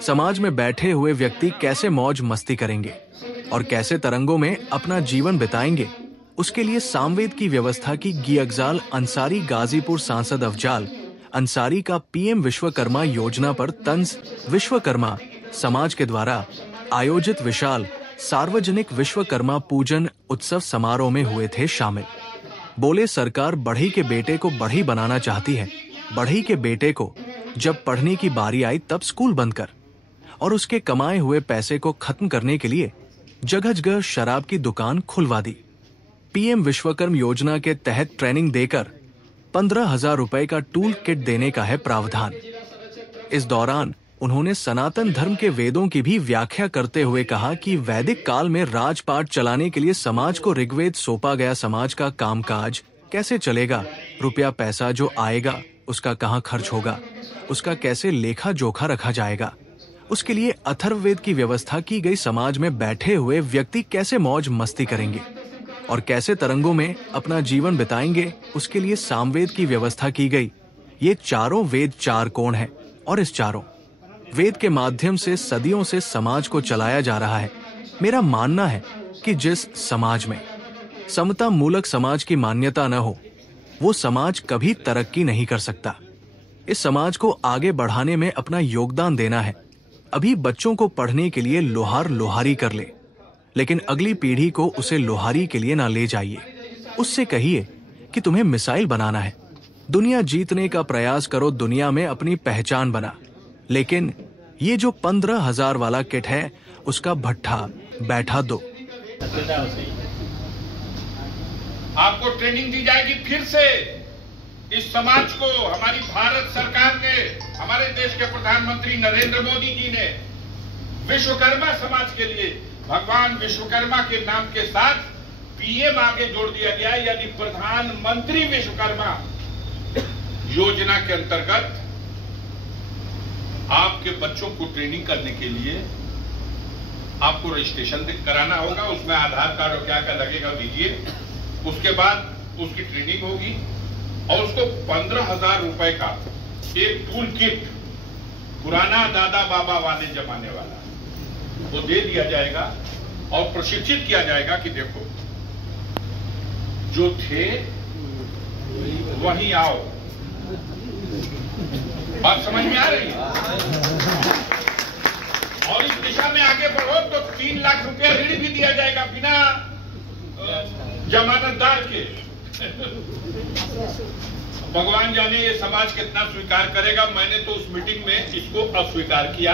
समाज में बैठे हुए व्यक्ति कैसे मौज मस्ती करेंगे और कैसे तरंगों में अपना जीवन बिताएंगे, उसके लिए सामवेद की व्यवस्था की गियगजाल अंसारी गाजीपुर सांसद अफजाल अंसारी का पीएम विश्वकर्मा योजना पर तंज विश्वकर्मा समाज के द्वारा आयोजित विशाल सार्वजनिक विश्वकर्मा पूजन उत्सव समारोह में हुए थे शामिल। बोले, सरकार बढ़ई के बेटे को बढ़ई बनाना चाहती है। बढ़ई के बेटे को जब पढ़ने की बारी आई तब स्कूल बंद कर और उसके कमाए हुए पैसे को खत्म करने के लिए जगह जगह शराब की दुकान खुलवा दी। पीएम विश्वकर्मा योजना के तहत ट्रेनिंग देकर 15,000 रुपए का टूल किट देने का है प्रावधान। इस दौरान उन्होंने सनातन धर्म के वेदों की भी व्याख्या करते हुए कहा कि वैदिक काल में राजपाट चलाने के लिए समाज को ऋग्वेद सौंपा गया। समाज का कामकाज कैसे चलेगा, रुपया पैसा जो आएगा उसका कहाँ खर्च होगा, उसका कैसे लेखा जोखा रखा जाएगा, उसके लिए अथर्ववेद की व्यवस्था की गई। समाज में बैठे हुए व्यक्ति कैसे मौज मस्ती करेंगे और कैसे तरंगों में अपना जीवन बिताएंगे, उसके लिए सामवेद की व्यवस्था की गई। ये चारों वेद चार कोण हैं और इस चारों वेद के माध्यम से सदियों से समाज को चलाया जा रहा है। मेरा मानना है कि जिस समाज में समता मूलक समाज की मान्यता न हो, वो समाज कभी तरक्की नहीं कर सकता। इस समाज को आगे बढ़ाने में अपना योगदान देना है। अभी बच्चों को पढ़ने के लिए लोहार लोहारी कर ले, लेकिन अगली पीढ़ी को उसे लोहारी के लिए ना ले जाइए। उससे कहिए कि तुम्हें मिसाइल बनाना है, दुनिया जीतने का प्रयास करो, दुनिया में अपनी पहचान बना। लेकिन ये जो 15,000 वाला किट है, उसका भट्ठा बैठा दो। आपको ट्रेनिंग दी जाएगी फिर से। इस समाज को हमारी भारत सरकार ने, हमारे देश के प्रधानमंत्री नरेंद्र मोदी जी ने विश्वकर्मा समाज के लिए भगवान विश्वकर्मा के नाम के साथ पीएम आगे जोड़ दिया गया, यानी प्रधानमंत्री विश्वकर्मा योजना के अंतर्गत आपके बच्चों को ट्रेनिंग करने के लिए आपको रजिस्ट्रेशन कराना होगा। उसमें आधार कार्ड और क्या क्या लगेगा दीजिए। उसके बाद उसकी ट्रेनिंग होगी और उसको 15,000 रुपए का एक टूल किट, पुराना दादा बाबा वाले जमाने वाला, वो दे दिया जाएगा और प्रशिक्षित किया जाएगा कि देखो जो थे वहीं आओ। बात समझ में आ रही है? और इस दिशा में आगे बढ़ो तो 3 लाख रुपया ऋण भी दिया जाएगा बिना जमानतदार के। भगवान जाने ये समाज कितना स्वीकार करेगा। मैंने तो उस मीटिंग में इसको अस्वीकार किया।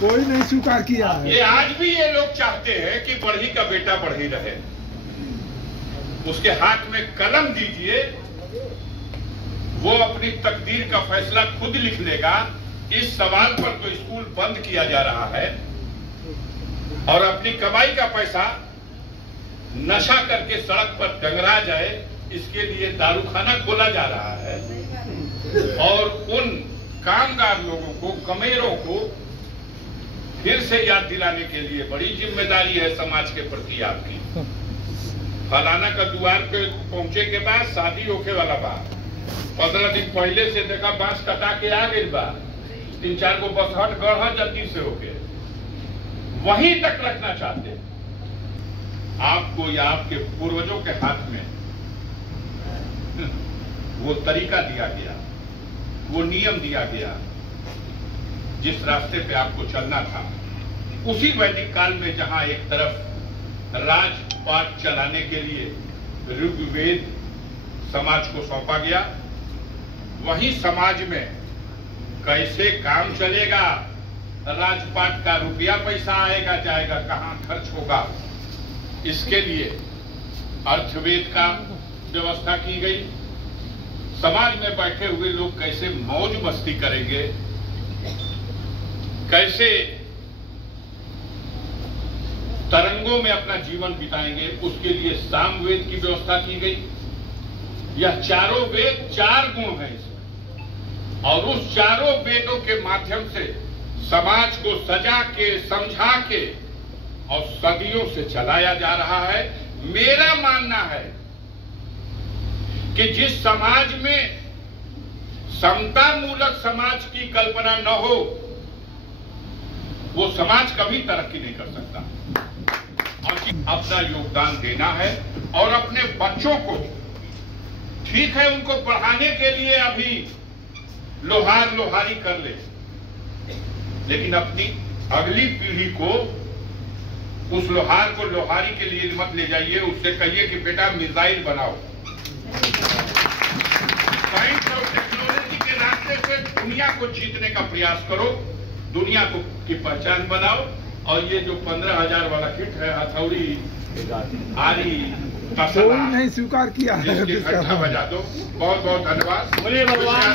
कोई नहीं स्वीकार किया है। ये आज भी ये लोग चाहते हैं कि बढ़ई का बेटा बढ़ई रहे। उसके हाथ में कलम दीजिए, वो अपनी तकदीर का फैसला खुद लिख लेगा। इस सवाल पर तो स्कूल बंद किया जा रहा है और अपनी कमाई का पैसा नशा करके सड़क पर डंगरा जाए, इसके लिए दारूखाना खोला जा रहा है। और उन कामगार लोगों को, कमेरों को फिर से याद दिलाने के लिए बड़ी जिम्मेदारी है समाज के प्रति आपकी। फलाना का द्वार पे पहुंचे के बाद शादी होके वाला बा, 15 दिन पहले से देखा बांस कटा के आ गई बा, 3-4 को बसहट गढ़ा जल्दी से होके वहीं तक रखना चाहते हैं। आपको या आपके पूर्वजों के हाथ में वो तरीका दिया गया, वो नियम दिया गया, जिस रास्ते पे आपको चलना था। उसी वैदिक काल में जहां एक तरफ राजपाट चलाने के लिए ऋग्वेद समाज को सौंपा गया, वही समाज में कैसे काम चलेगा, राजपाट का रुपया पैसा आएगा जाएगा, कहां खर्च होगा, इसके लिए अर्थवेद का व्यवस्था की गई। समाज में बैठे हुए लोग कैसे मौज मस्ती करेंगे, कैसे तरंगों में अपना जीवन बिताएंगे, उसके लिए सामवेद की व्यवस्था की गई। यह चारों वेद 4 गुण हैं इसमें, और उस चारों वेदों के माध्यम से समाज को सजा के, समझा के और सदियों से चलाया जा रहा है। मेरा मानना है कि जिस समाज में समता मूलक समाज समाज की कल्पना न हो, वो समाज कभी तरक्की नहीं कर सकता। और अपना योगदान देना है और अपने बच्चों को, ठीक है उनको पढ़ाने के लिए अभी लोहार लोहारी कर ले, लेकिन अपनी अगली पीढ़ी को उस लोहार को लोहारी के लिए मत ले जाइए, उससे कहिए कि बेटा मिसाइल बनाओ। साइंस और टेक्नोलॉजी के रास्ते से दुनिया को जीतने का प्रयास करो, दुनिया को की पहचान बनाओ। और ये जो 15,000 वाला किट है, हथौड़ी, आरी, कोई नहीं स्वीकार किया है। इसकी घंटा बजा दो। बहुत बहुत धन्यवाद। बोले भगवान।